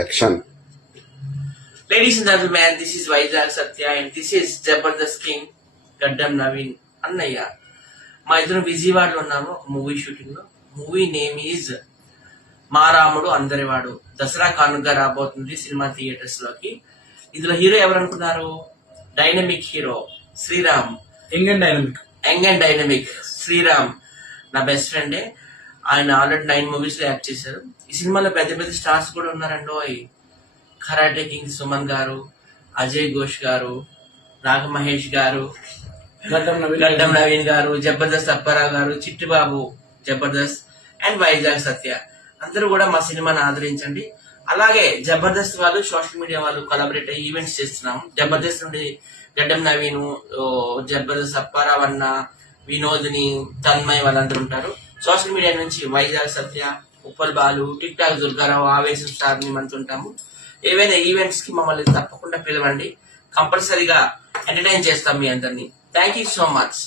Action. Ladies and gentlemen, this is Vizag Satya and this is Jabardast King Gaddam Naveen Annaya. మా ఇద్దరు విజయవాడలో ఉన్నాము movie shooting లో. Movie name is మా రాముడు అందరివాడు. దసరా కానుక రాబోతుంది సినిమా థియేటర్స్ లోకి. ఇందులో హీరో ఎవరు అనుకున్నారు? Dynamic hero Sriram. Young and dynamic Sriram నా బెస్ట్ ఫ్రెండే. ఆయన ఆల్రెడీ 9 మూవీస్ లో యాక్ట్ చేశారు. ఈ సినిమాలో పెద్ద పెద్ద స్టార్స్ కూడా ఉన్నారండి. కరాటే కింగ్ సుమన్ గారు, అజయ్ ఘోష్ గారు, నాగ మహేష్ గారు, గడ్డం నవీన్ గారు, జబర్దస్త్ అప్పారావు గారు, చిట్టిబాబు జబర్దస్త్ అండ్ వైజాగ్ సత్య అందరూ కూడా మా సినిమాని ఆదరించండి. అలాగే జబర్దస్త్ వాళ్ళు సోషల్ మీడియా వాళ్ళు కొలాబరేట్ అయ్యి ఈవెంట్స్ చేస్తున్నాము. జబర్దస్త్ నుండి గడ్డం నవీన్, జబర్దస్త్ అప్పారావు అన్న, వినోద్ని, తన్మయ్ వాళ్ళందరూ ఉంటారు. సోషల్ మీడియా నుంచి వైజాగ్ సత్య, ఉప్పల్ బాలు, టిక్ టాక్ దుర్గారావు, ఆవేశం స్టార్ ఉంటాము. ఏవైనా ఈవెంట్స్ కి మమ్మల్ని తప్పకుండా పిలవండి. కంపల్సరీగా ఎంటర్టైన్ చేస్తాం మీ అందరినీ. Thank you so much.